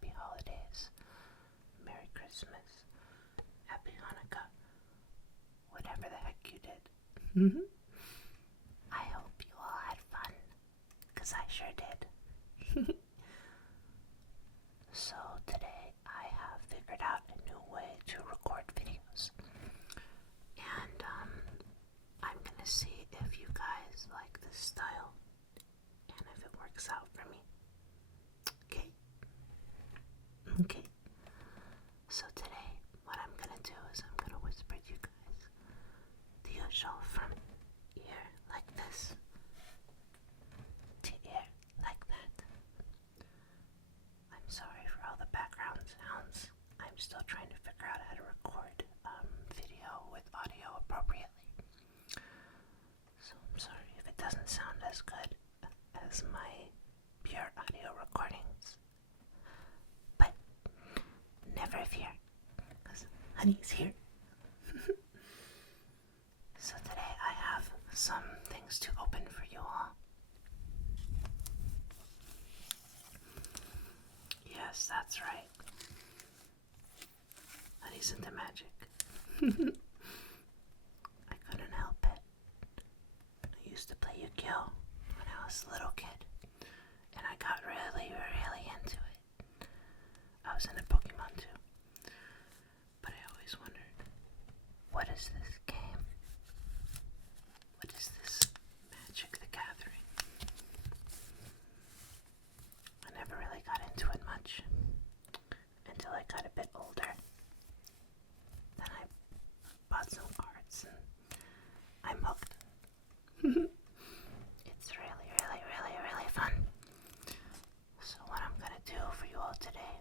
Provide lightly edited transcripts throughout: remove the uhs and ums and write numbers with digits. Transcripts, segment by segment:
Happy Holidays, Merry Christmas, Happy Hanukkah, whatever the heck you did. I hope you all had fun, because I sure did. So today I have figured out a new way to record videos, and I'm gonna see if you guys like this style and if it works out for me. Okay. So today what I'm gonna do is I'm gonna whisper to you guys the usual from ear like this to ear like that. I'm sorry for all the background sounds. I'm still trying to figure out how to record video with audio appropriately. So I'm sorry if it doesn't sound as good as my pure audio recordings. But never fear, because Honey's here. So today I have some things to open for you all. Yes, that's right. Honey's into magic. I couldn't help it. I used to play Yu-Gi-Oh! When I was a little kid, and I got really, really into it. I was into Pokemon too. But I always wondered, what is this game? What is this Magic the Gathering? I never really got into it much until I got a bit older. Then I bought some cards and I'm hooked. It's really, really, really, really fun. So what I'm gonna do for you all today,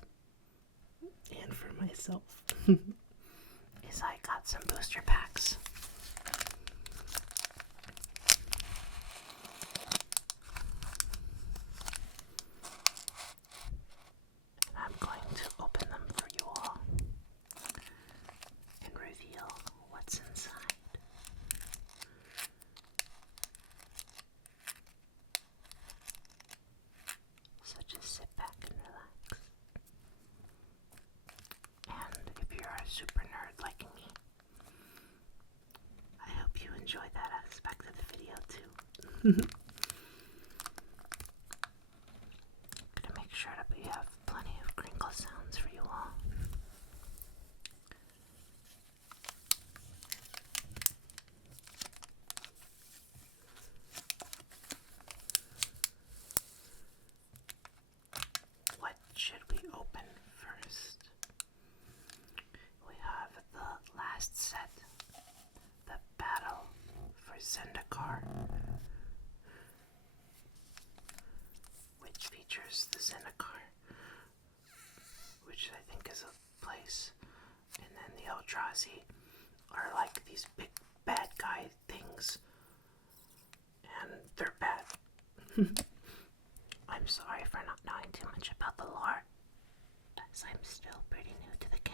and for myself, is I got some booster packs. And I'm going to open them for you all and reveal what's inside. So just sit back and relax. And if you're a super nerd like me, I hope you enjoy that aspect of the video too. Gonna make sure that we have plenty of crinkle sounds for you all. What should we open first? We have the last set, the Battle for Zendikar, which features the Zendikar, which I think is a place, and then the Eldrazi are like these big bad guy things, and they're bad. I'm sorry for not knowing too much about the lore, as I'm still pretty new to the game.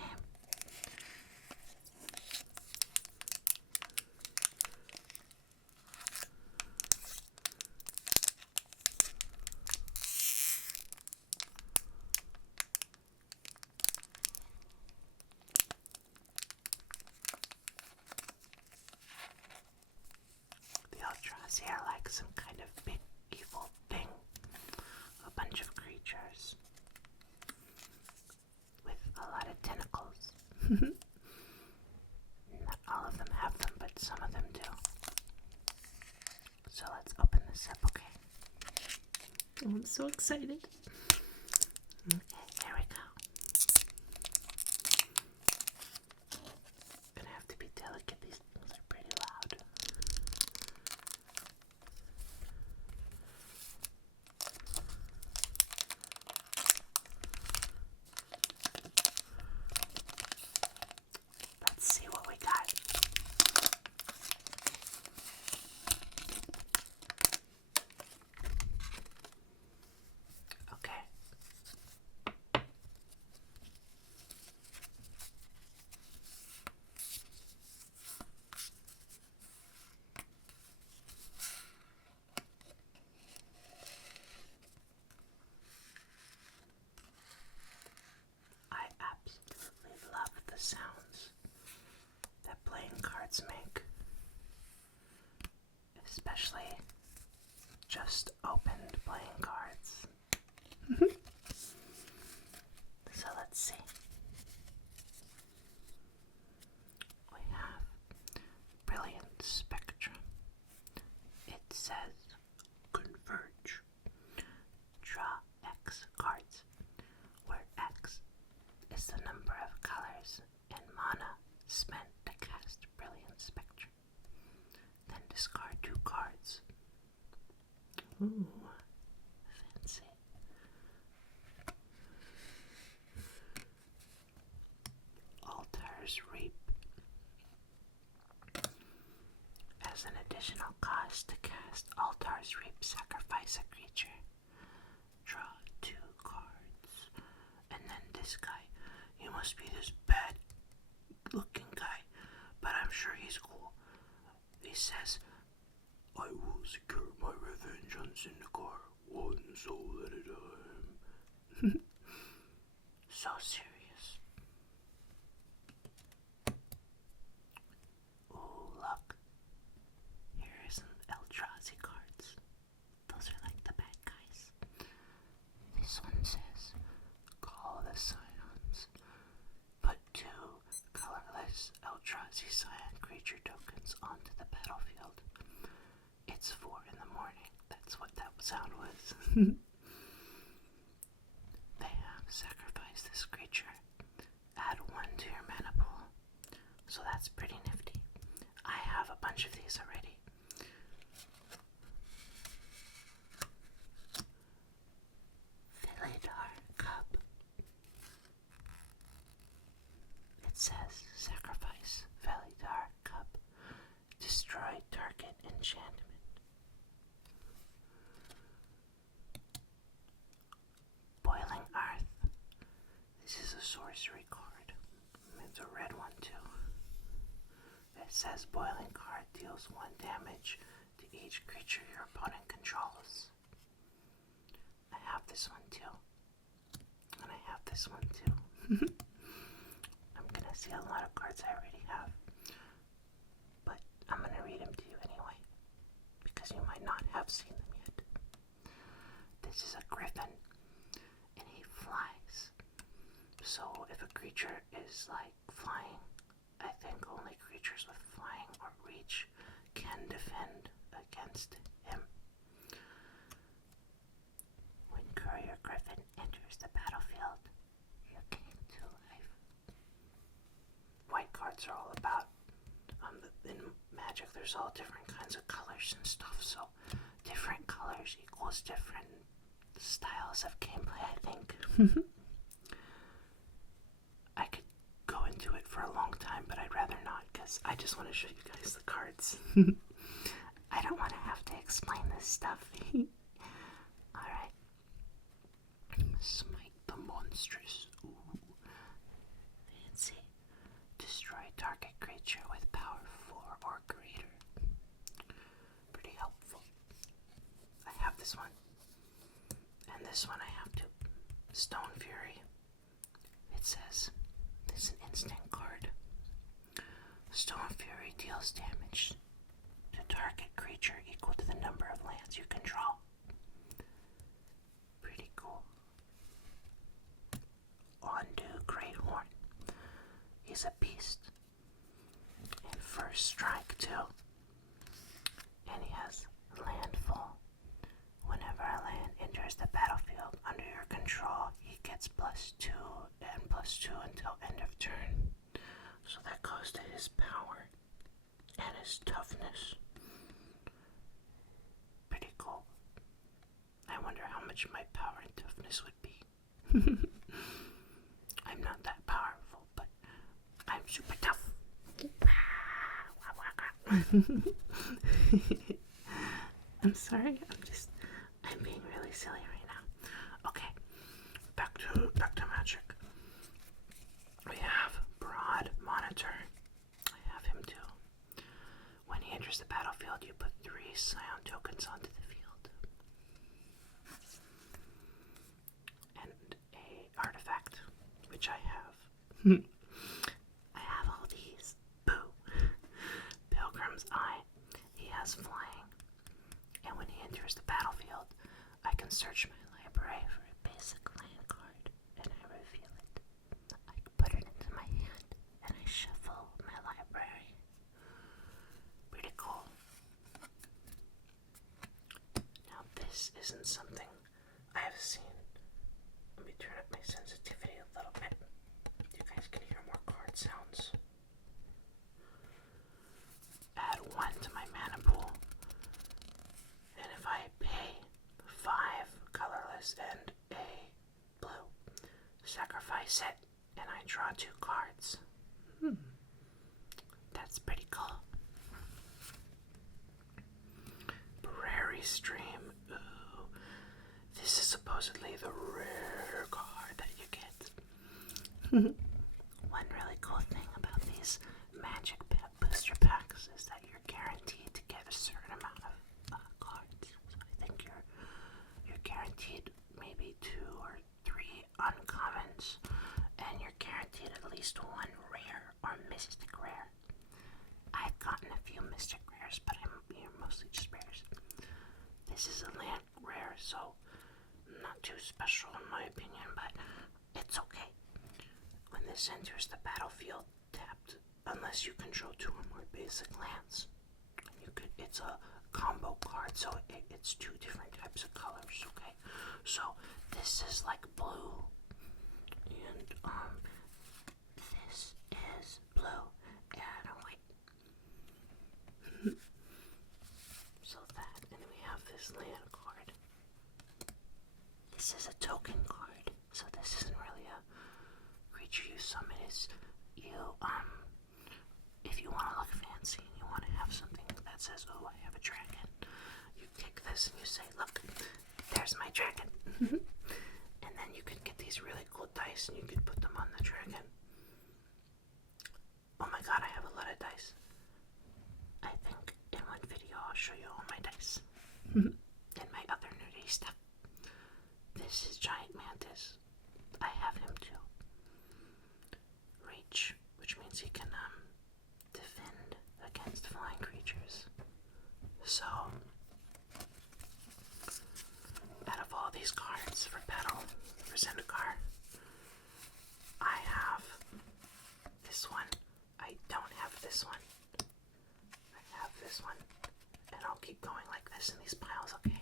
The Eldrazi are like some kind of big evil thing. A bunch of creatures with a lot of tentacles. Not all of them have them, but some of them do. So let's open this up, okay? Oh, I'm so excited. Okay, here we go. Gonna have to be delicate, these things are pretty loud. Let's see what we got. Okay. cards make, especially just opened playing cards. So let's see. We have Brilliant Spectrum. It says converge. Draw X cards, where X is the number of colors and mana spent to cast Brilliant Spectrum. Then discard 2 cards. Ooh, fancy. Altar's Reap. As an additional cost to cast Altar's Reap, sacrifice a creature. Draw 2 cards. And then this guy. He must be this bad looking guy, but I'm sure he's cool. He says, I will secure my revenge on Zendikar, one soul at a time. So serious. Oh, look. Here are some Eldrazi cards. Those are like the bad guys. This one says, Call the Scions. Put 2 colorless Eldrazi Scion creature tokens onto the battlefield. It's 4 in the morning. That's what that sound was. They have sacrificed this creature. Add 1 to your mana pool. So that's pretty nifty. I have a bunch of these already. Philidar Cup. It says sacrifice Philidar Cup. Destroy target enchantment. Boiling Earth. This is a sorcery card. It's a red one too. It says Boiling card deals 1 damage to each creature your opponent controls. I have this one too. And I have this one too. I'm gonna see a lot of cards I already have. But I'm gonna read them to you anyway, because you might not have seen them yet. This is a griffin, and he flies. So if a creature is like flying, I think only creatures with flying or reach can defend against him. When Courier Griffin enters the battlefield, you gain 2 life. White cards are all about, in Magic there's all different kinds of colors and stuff, so different colors equals different styles of gameplay, I think. I could go into it for a long time, but I'd rather not, because I just want to show you guys the cards. I don't want to have to explain this stuff. Alright. Smite the Monstrous. Ooh. Fancy. Destroy target creature with power 4 or greater. Pretty helpful. I have this one. And this one I have too. Stone Fury. It says, this is an instant card. Stone Fury deals damage to target creature equal to the number of lands you control. Pretty cool. Ondu Greathorn. He's a beast. And first strike too. And he has landfall. Whenever a land enters the battlefield under your control, he gets +2 and +2 until end of turn. So that goes to his power and his toughness. Pretty cool. I wonder how much my power and toughness would be. I'm not that powerful, but I'm super tough. I'm sorry, I'm being really silly right now. Okay, back to Magic. We have Broad Monitor. I have him too. When he enters the battlefield, you put 3 Scion tokens onto the field. And a artifact, which I have. I have all these. Boo. enters the battlefield, I can search my library for a basic land card, and I reveal it. I put it into my hand, and I shuffle my library. Pretty cool. Now this isn't something I have seen. Let me turn up my sensitivity a little bit. You guys can hear more card sounds. Add 1 to my mana pool. And if I pay 5 colorless and a blue, sacrifice it, and I draw 2 cards. That's pretty cool. Prairie Stream. Ooh. This is supposedly the rare card that you get. One really cool thing about these magic booster packs is that you're guaranteed to get a certain amount of cards. So I think you're guaranteed maybe 2 or 3 uncommons, and you're guaranteed at least 1 rare or mystic rare. I've gotten a few mystic rares, but I'm mostly just rares. This is a land rare, so not too special in my opinion, but it's okay. When this enters the battlefield, tapped unless you control 2 or more basic lands. It's a combo card, so it's 2 different types of colors, okay? So this is like blue, and this is blue and white. So that, and we have this land card. This is a token card, so this isn't really a creature you summon. Is you if you want to look fancy and you want to have something that says, "Oh, I have a dragon," you take this and you say, "Look, there's my dragon." And then you could get these really cool dice and you could put them on the dragon. Oh my god, I have a lot of dice. I think in one video I'll show you all my dice and my other nerdy stuff. This is Giant Mantis. I have him too. Reach, which means he can defend against flying creatures. So, out of all these cards for battle, for Zendikar, I have this one. I don't have this one. I have this one. And I'll keep going like this in these piles, okay?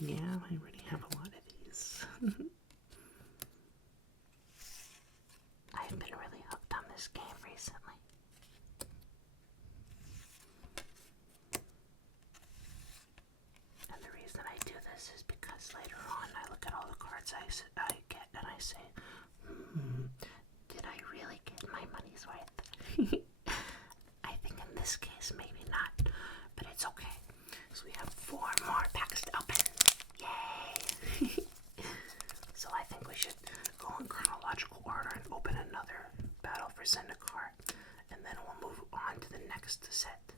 Yeah, I already have a lot of these. I've been really hooked on this game recently. And the reason I do this is because later on I look at all the cards I get and I say, did I really get my money's worth? I think in this case maybe not, but it's okay. So we have 4 more packs to open. Yay! So I think we should go in chronological order and open another battle for Zendikar, and then we'll move on to the next set,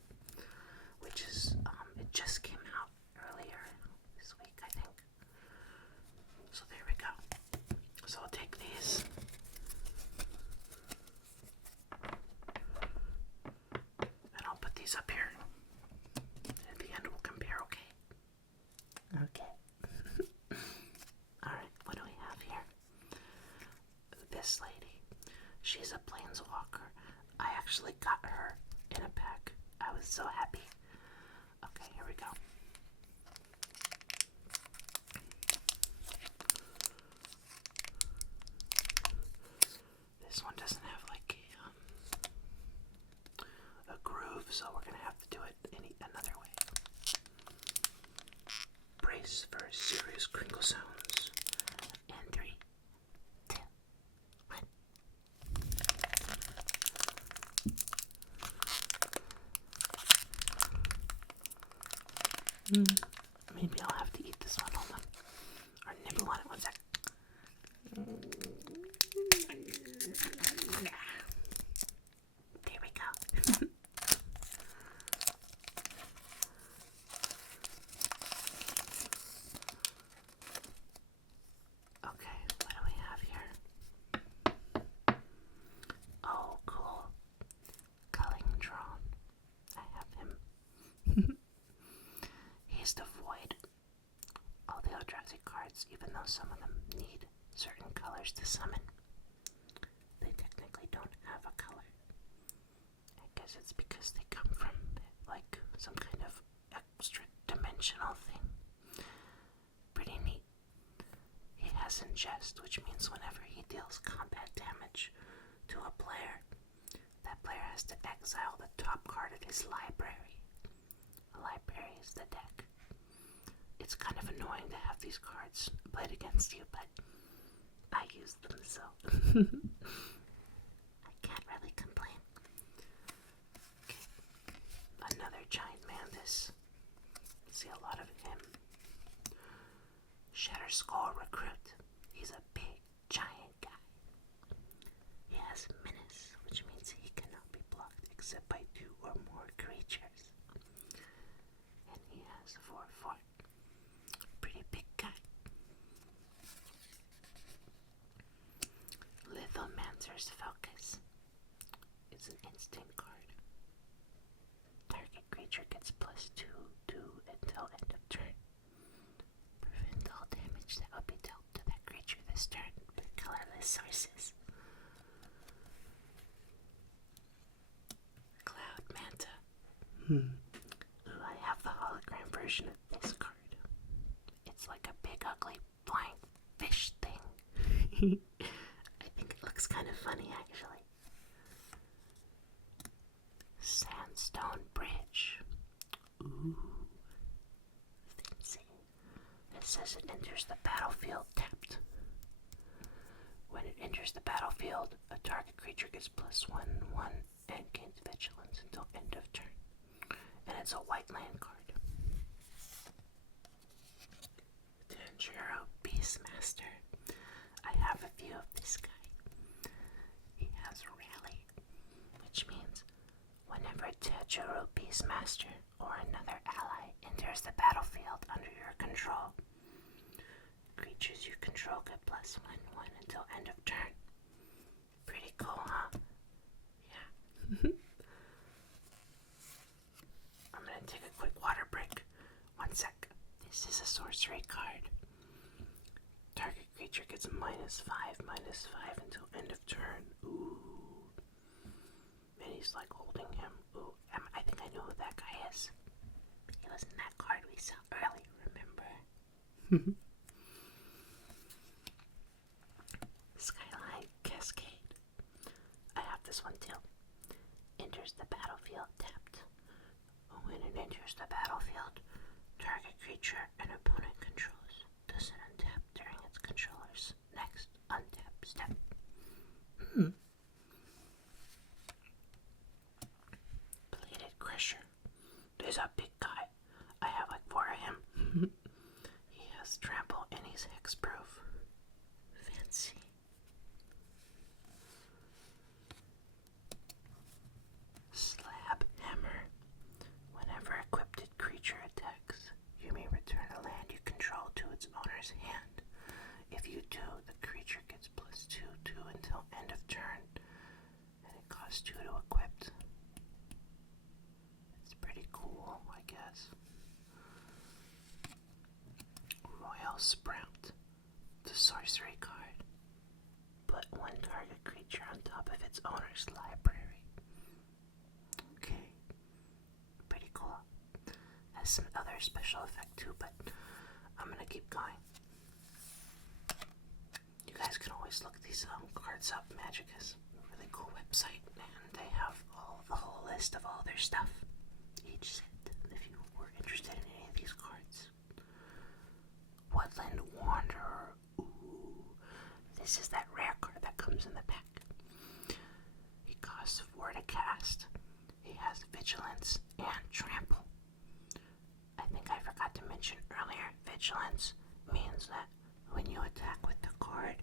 which is, it just came out earlier this week, I think. So there we go. So I'll take these. And I'll put these up here. At the end we'll compare, okay? Okay. Alright, what do we have here? This lady. She's a planeswalker. I actually got her in a pack. I was so happy. Okay, here we go. This one doesn't have like a groove, so we're gonna have to do it another way. Brace for serious crinkle sounds. And 3, 2, 1. Maybe I'll have to eat this one. Hold on. Or nibble on it. One sec. There we go. cards, even though some of them need certain colors to summon. They technically don't have a color. I guess it's because they come from like some kind of extra dimensional thing. Pretty neat. He has ingest, which means whenever he deals combat damage to a player, that player has to exile the top card of his library. The library is the deck. It's kind of annoying to have these cards played against you, but I use them, so I can't really complain. Okay. Another giant mantis. See a lot of him. Shatter Skull Recruit. He's a big, giant guy. He has menace, which means he cannot be blocked except by 2 or more creatures. And he has 4/4. Pretty big guy. Lithomancer's Focus. It's an instant card. Target creature gets +2/2 until end of turn. Prevent all damage that would be dealt to that creature this turn with colorless sources. Cloud Manta. Ooh, I have the hologram version of this card. It's like a big ugly flying fish thing. I think it looks kind of funny actually. Sandstone Bridge. Ooh. Fancy. It says it enters the battlefield tapped. When it enters the battlefield, a target creature gets +1/1 and gains vigilance until end of turn. And it's a white land card. Tanjiro Beastmaster. I have a view of this guy. He has Rally, which means whenever Tanjiro Beastmaster or another ally enters the battlefield under your control, creatures you control get +1/1 until end of turn. Pretty cool, huh? Yeah. I'm gonna take a quick water break. 1 sec. This is a sorcery card. Target creature gets -5/5 until end of turn. Ooh. And he's like holding him. Ooh, I think I know who that guy is. He was in that card we saw earlier, remember? Skyline Cascade. I have this one too. Enters the battlefield tapped. When it enters the battlefield, target creature an opponent controls doesn't untap during its controller's next untap step. Bladed Crusher. There's a big guy. I have like 4 of him. He has trample and he's hexproof. Fancy. Slab Hammer. Whenever equipped creature attacks, you may return a land you control to its owner's hand. If you do, the creature gets +2/2 until end of turn, and it costs 2 to equip. It's pretty cool, I guess. Royal Sprout. The sorcery card. Put 1 target creature on top of its owner's library. Okay. Pretty cool. Has some other special effect too, but I'm gonna keep going. You guys can always look these cards up. Magic has a really cool website, and they have the whole list of all their stuff. Each set, if you were interested in any of these cards. Woodland Wanderer. Ooh. This is that rare card that comes in the pack. He costs 4 to cast. He has vigilance and trample. I think I forgot to mention earlier, vigilance means that when you attack with the card,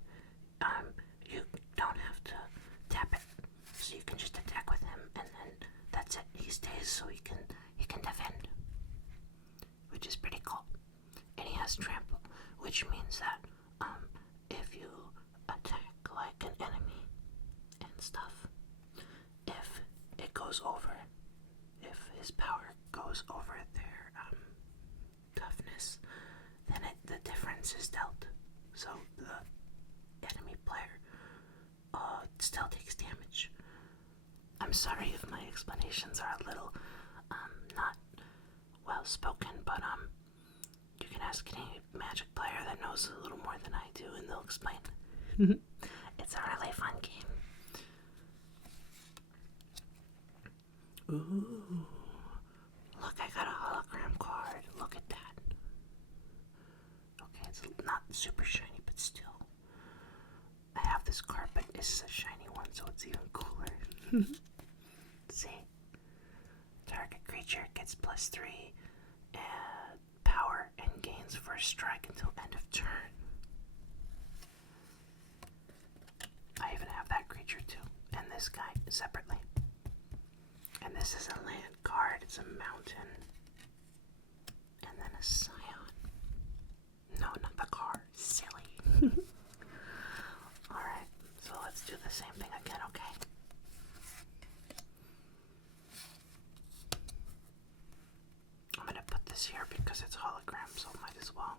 you don't have to tap it. So you can just attack with him and then that's it. He stays so he can defend. Which is pretty cool. And he has trample, which means that if you attack like an enemy and stuff, if it goes over, if his power goes over their toughness, then the difference is dealt. sorry if my explanations are a little not well spoken, but you can ask any Magic player that knows a little more than I do, and they'll explain. It's a really fun game. Ooh, look, I got a hologram card. Look at that. Okay, it's not super shiny, but still. I have this card, but it's a shiny one, so it's even cooler. See? Target creature gets +3 and power and gains first strike until end of turn. I even have that creature too, and this guy separately. And this is a land card. It's a mountain. And then a scion. No, not the car. Silly. Alright, so let's do the same thing again, okay? I'm gonna put this here because it's hologram, so might as well.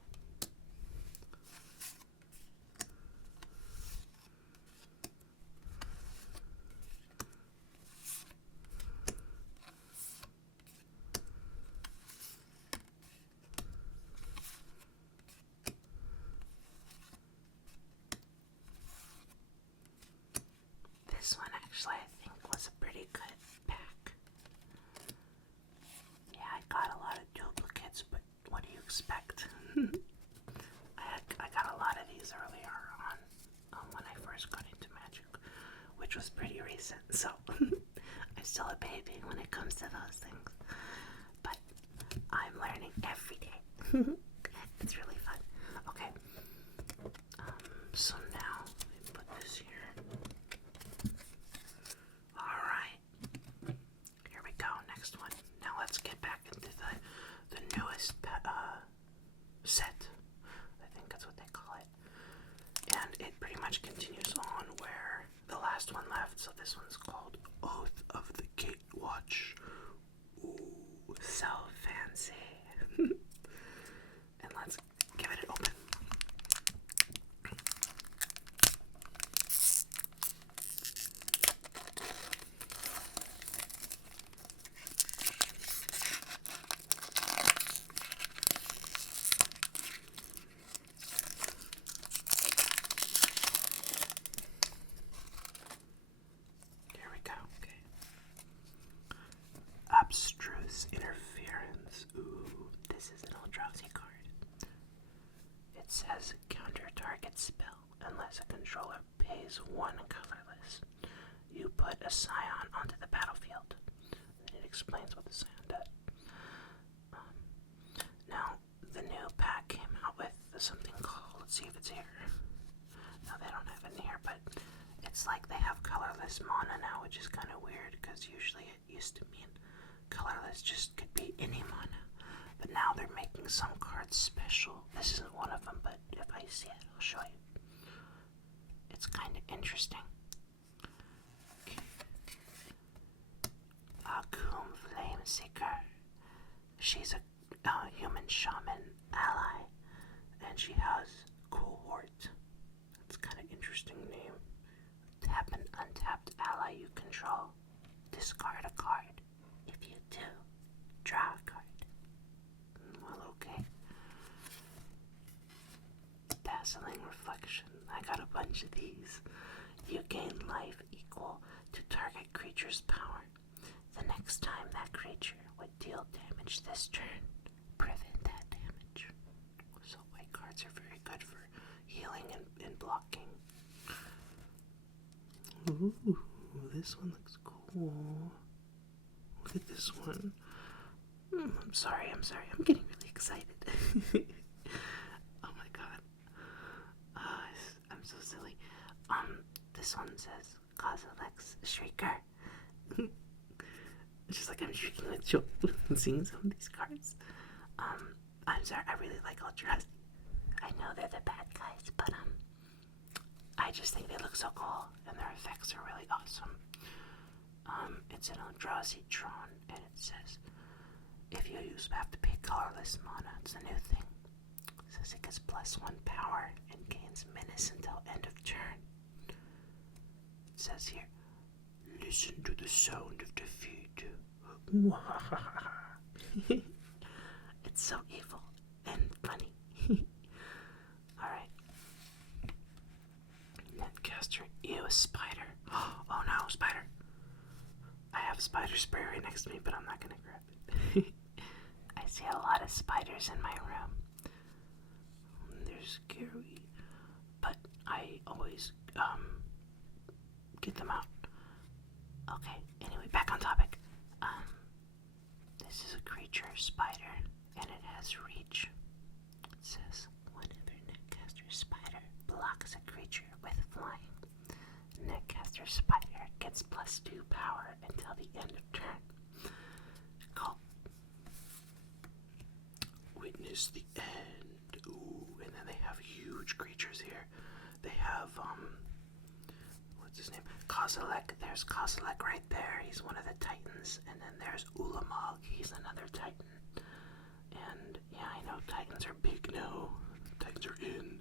This one actually I think was a pretty good pack. Yeah, I got a lot of duplicates, but what do you expect? I got a lot of these earlier on when I first got into Magic, which was pretty recent, so I'm still a baby when it comes to those things. But I'm learning every day. It's really fun. Okay. So now let me put this here. Alright. Here we go. Next one. Now let's get back into the newest set. I think that's what they call it. And it pretty much continues on where the last one left. So this one's called Oath of the Gatewatch. Ooh, so fancy. And let's give it an open. Here we go. Okay. Abstruse Interference. Ooh, this is an Eldrazi card. It says counter target spell unless a controller pays 1 colorless. You put a scion onto the battlefield. It explains what the scion does. Now, the new pack came out with something called, let's see if it's here. No, they don't have it in here, but it's like they have colorless mana now, which is kind of weird because usually it used to mean colorless just could be any mana. But now they're making some cards special. This isn't one of them, but if I see it, I'll show you. It's kind of interesting. Okay. Akum Flameseeker. She's a human shaman ally, and she has Cohort. That's kind of interesting name. Tap an untapped ally you control. Discard a card. If you do, draw a card. Well, okay. Dazzling Reflection. I got a bunch of these. You gain life equal to target creature's power. The next time that creature would deal damage this turn, prevent that damage. So white cards are very good for healing and blocking. Ooh, this one looks cool. Look at this one. I'm sorry. I'm getting really excited. Oh my god. I'm so silly. This one says Kozilek's Shrieker. It's just like I'm shrieking with joy and seeing some of these cards. I'm sorry, I really like Eldrazi. I know they're the bad guys, but I just think they look so cool and their effects are really awesome. It's an Eldrazi Tron, and it says if you have to pay colorless mana, it's a new thing. It says it gets +1 power and gains menace until end of turn. It says here, Listen to the sound of defeat. It's so evil and funny. Alright. Netcaster. Ew, a spider. Oh no, spider. I have a spider spray right next to me, but I'm not gonna grab it. I see a lot of spiders in my room. They're scary. But I always, get them out. Okay, anyway, back on topic. This is a creature, spider, and it has reach. It says, whenever Netcaster Spider blocks a creature with flying, Netcaster Spider gets +2 power until the end of turn. Call. Witness the end. Ooh, and then they have huge creatures here. They have, what's his name? Kozilek. There's Kozilek right there. He's one of the Titans. And then there's Ulamog. He's another Titan. And, yeah, I know Titans are big now. Titans are in.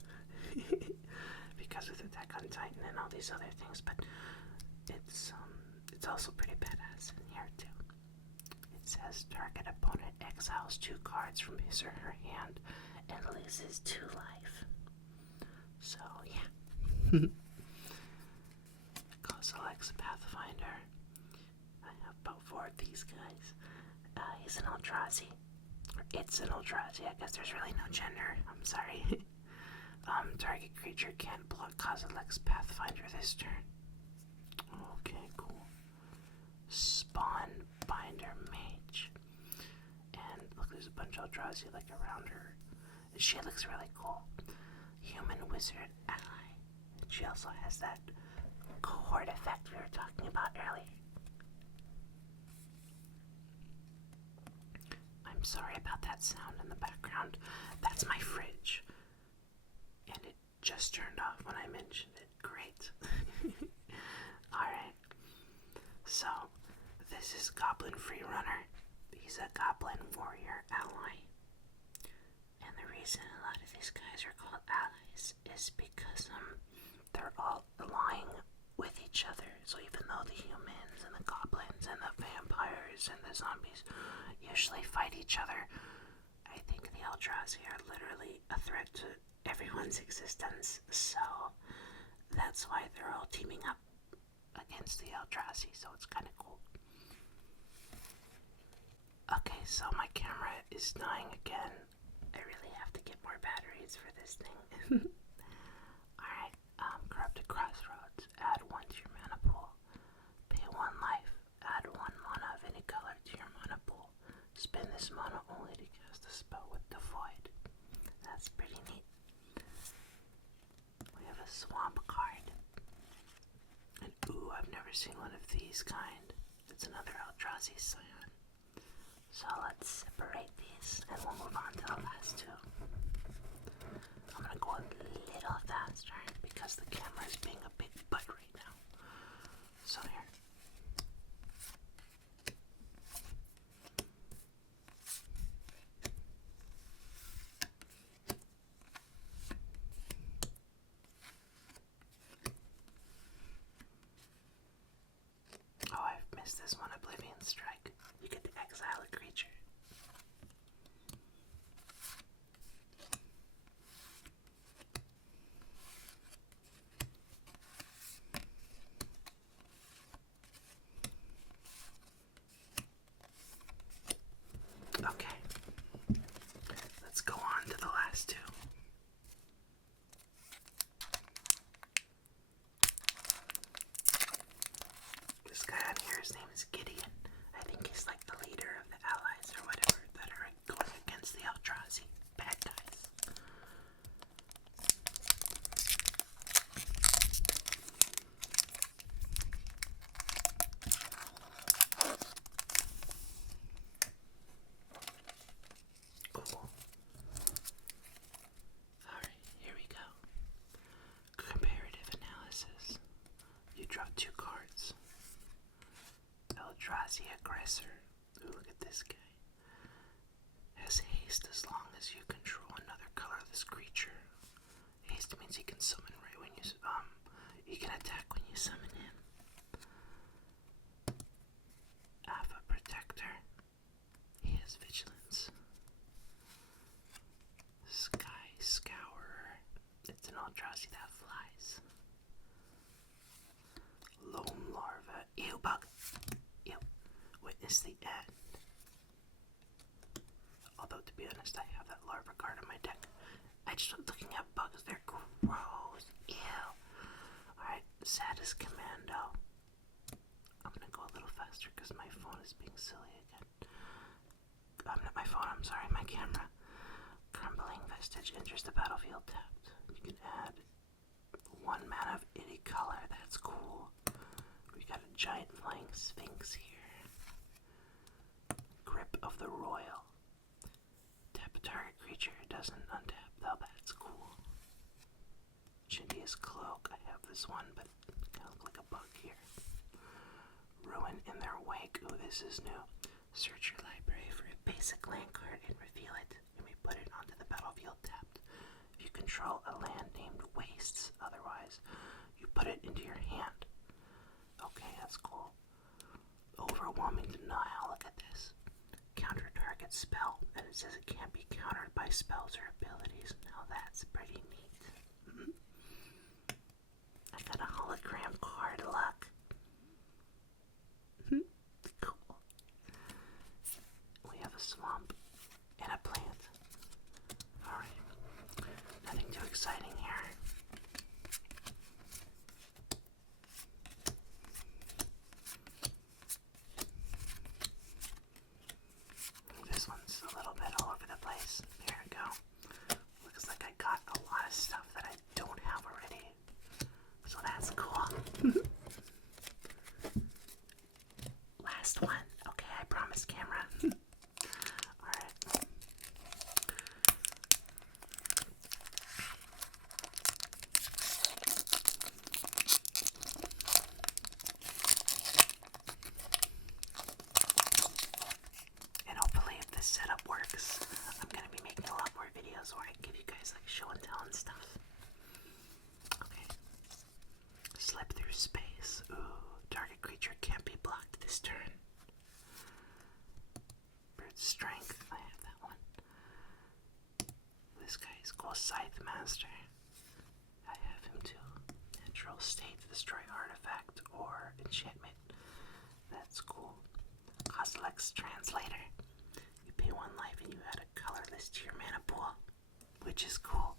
Because of Attack on Titan and all these other things. But it's also pretty badass in here, too. It says target opponent exiles 2 cards from his or her hand and loses 2 life. So, yeah. Kozilek's Pathfinder. I have about 4 of these guys. He's an Eldrazi. Or it's an Eldrazi. I guess there's really no gender. I'm sorry. Target creature can't block Kozilek's Pathfinder this turn. Okay, cool. Spawn Binder Mage. And look, there's a bunch of Eldrazi like around her. She looks really cool. Human Wizard Ally. And she also has that cohort effect we were talking about earlier. I'm sorry about that sound in the background. That's my fridge. And it just turned off when I mentioned it. Great. Alright. So, this is Goblin Freerunner. He's a Goblin Warrior Ally. And the reason a lot of these guys are called allies is because they're all allying with each other. So even though the humans and the goblins and the vampires and the zombies usually fight each other, I think the Eldrazi are literally a threat to everyone's existence. So that's why they're all teaming up against the Eldrazi. So it's kind of cool. Okay, so my camera is dying again. I really have to get more batteries for this thing. Alright, Corrupted Crossroads. Add 1 to your mana pool. Pay 1 life. Add 1 mana of any color to your mana pool. Spend this mana only to cast a spell with the Void. That's pretty neat. We have a Swamp card. And ooh, I've never seen one of these kind. It's another Eldrazi Scion. So let's separate these and we'll move on to the last 2. I'm gonna go a little faster because the camera is being a big butt right now. So here. Oh, I've missed this one, Oblivion Strike. You get to exile a creature. Okay. Let's go on to the last 2. This guy on here, his name is Gideon. I think he's like the leader of the allies or whatever that are going against the Eldrazi bad guys. Cool. Alright, here we go. Comparative analysis. You draw 2 cards. Eldrazi Aggressor. Ooh, look at this guy. Has haste as long as you control another colorless creature. Haste means he can summon right when you he can attack when you summon him. an Eldrazi that flies. Lone larva. Ew, bug. Ew. Witness the end. Although, to be honest, I have that larva card on my deck. I just was looking at bugs. They're gross. Ew. Alright, saddest commando. I'm gonna go a little faster because my phone is being silly again. Not my phone, I'm sorry, my camera. Crumbling vestige enters the battlefield tapped. You can add 1 mana of any color. That's cool. We got a giant flying sphinx here. Grip of the Royal. Tap a target creature, doesn't untap. Oh, that's cool. Chindia's Cloak. I have this one, but it kind of looks like a bug here. Ruin in their wake. Ooh, this is new. Search your library for a basic land card and reveal it. You may put it onto the battlefield tapped. If you control a land named Wastes, otherwise, you put it into your hand. Okay, that's cool. Overwhelming Denial. Look at this. Counter target spell, and it says it can't be countered by spells or abilities. Now that's pretty neat. I got a hologram card. Luck. Cool. We have a swamp and a plant. Alright. Nothing too exciting here. This one's a little bit all over the place. There we go. Looks like I got a lot of stuff that I don't have already. So that's cool. Last one. Okay, I promise, camera. Alright. And hopefully if this setup works, I'm gonna be making a lot more videos where I give you guys like show and tell and stuff. Okay. Slip through space. Ooh, target creature can't be blocked this turn. Bird Strength, I have that one. This guy is called Scythe Master. I have him too. Natural State, destroy artifact or enchantment. That's cool. Kozilek's Translator. You pay 1 life and you add a colorless to your mana pool, which is cool.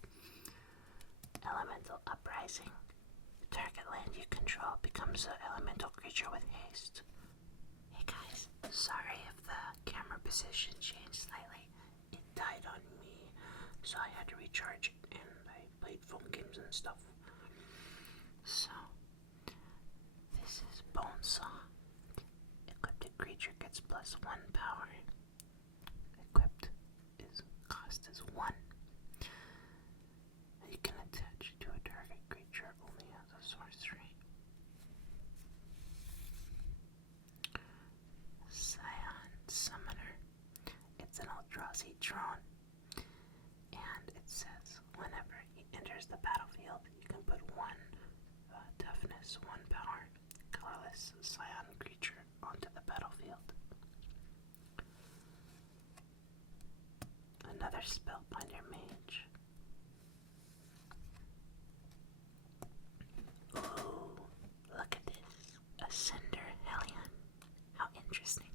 Elemental Uprising. The target land you control becomes an elemental creature with haste. Hey guys, sorry if the camera position changed slightly. It died on me, so I had to recharge it, and I played phone games and stuff. So, this is Bonesaw. Equipped creature gets +1 power. Equipped cost is 1. And you can attach to a target creature only as a sorcery. Scion Summoner. It's an Eldrazi drone. And it says whenever he enters the battlefield, you can put 1 toughness, 1 power, colorless Scion creature onto the battlefield. Another Spellbinder Mage. Ooh, look at this. A Cinder Hellion. How interesting.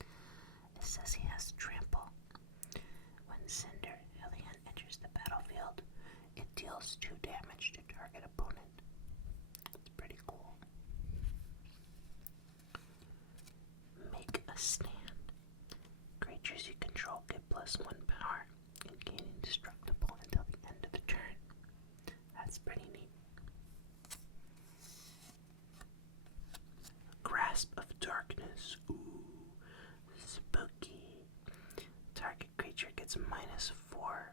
It says he has Trample. When Cinder Hellion enters the battlefield, it deals 2 damage to target opponent. It's pretty cool. Make a Stand. Creatures you control get +1 power and gain indestructible until the end of the turn. That's pretty neat. Grasp of Darkness. Ooh, spooky. Target creature gets -4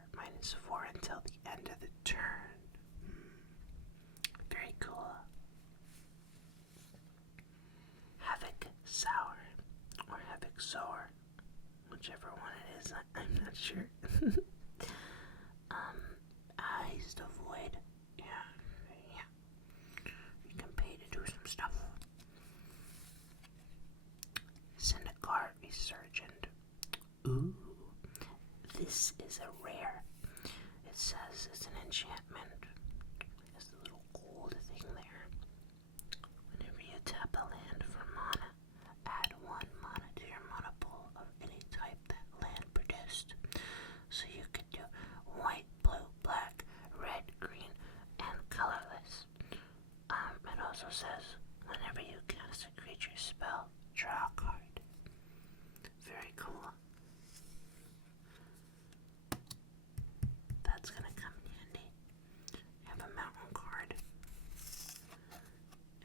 until the end of the turn. Very cool. Havoc Sour or Havoc Sower, whichever one it is. I'm not sure. Eyes the Void. Yeah. You can pay to do some stuff. Syndicate Resurgent. Ooh, this is a rare. It says it's an enchantment. up a land for mana. Add 1 mana to your mana pool of any type that land produced. So you could do white, blue, black, red, green, and colorless. It also says whenever you cast a creature spell, draw a card. Very cool. That's gonna come in handy. We have a mountain card.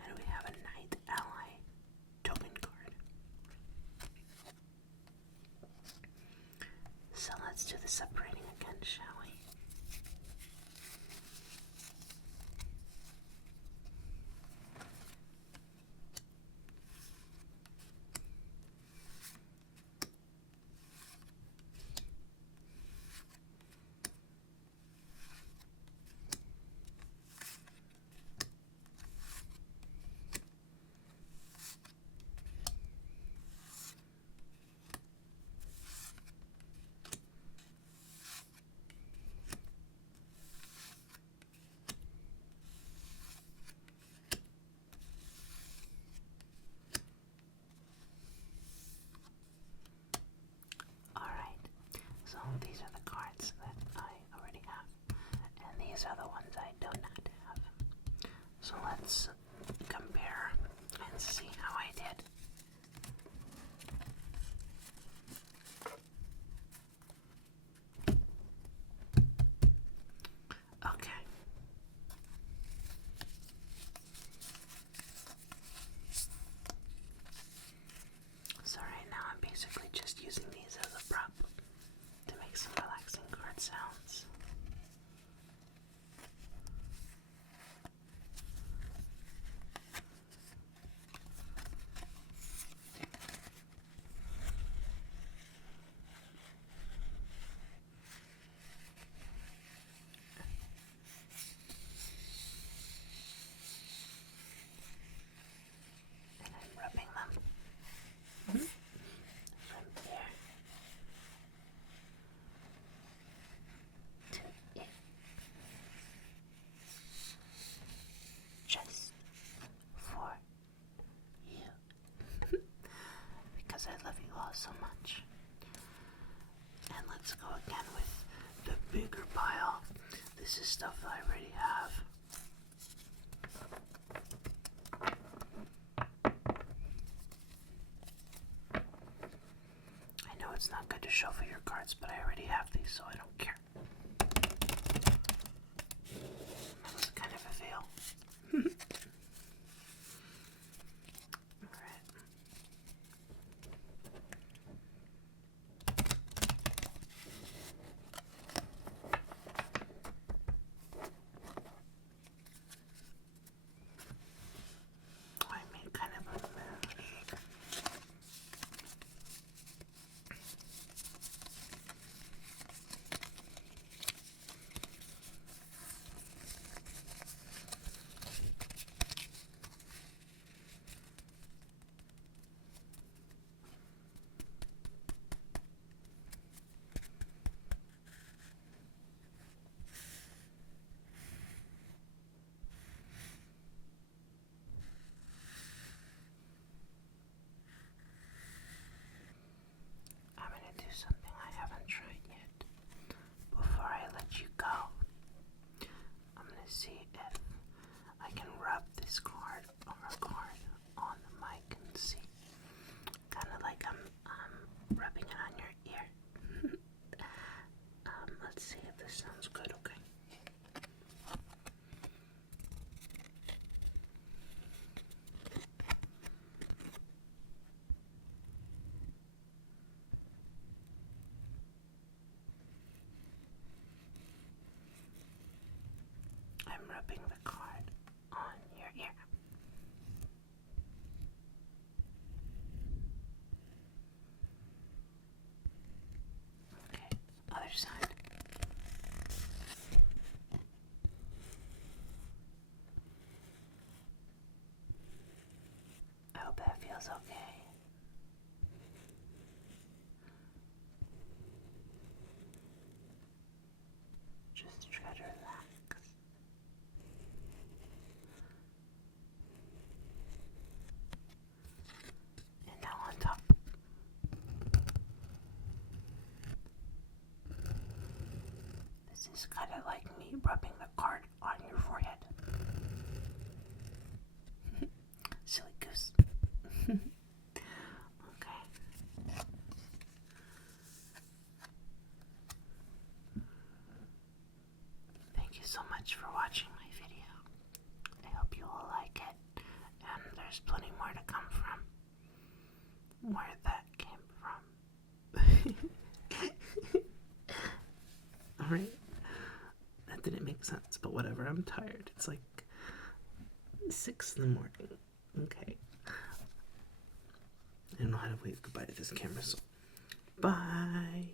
And we have a knight ally token card. So let's do the separating again, shall we? These are the cards that I already have, and these are the ones I do not have. So let's compare and see how I did. Okay. So right now I'm basically just using these as a prop to make some relaxing card sounds. And I'm rubbing them from there to it. Just for you. Because I love you all so much. And let's go again with the bigger pile. This is stuff that I already have. I know it's not good to shuffle your cards, but I already have these, so I don't care. That was kind of a fail. Alright. I made kind of a mess. I'm going to do something I haven't tried yet. Before I let you go, I'm going to see if I can rub this card or a card on the mic and see. Kind of like I'm rubbing it on your ear. Let's see if this sounds good, okay? I'm rubbing the card on your ear. Okay, other side. I hope that feels okay. Just try to relax. is kind of like me rubbing the card on your forehead. Silly goose. Okay. Thank you so much for watching my video. I hope you all like it. And there's plenty more to come from where that came from. Alright. That didn't make sense, but whatever. I'm tired. It's like 6 in the morning. Okay. I don't know how to wave goodbye to this camera, so bye.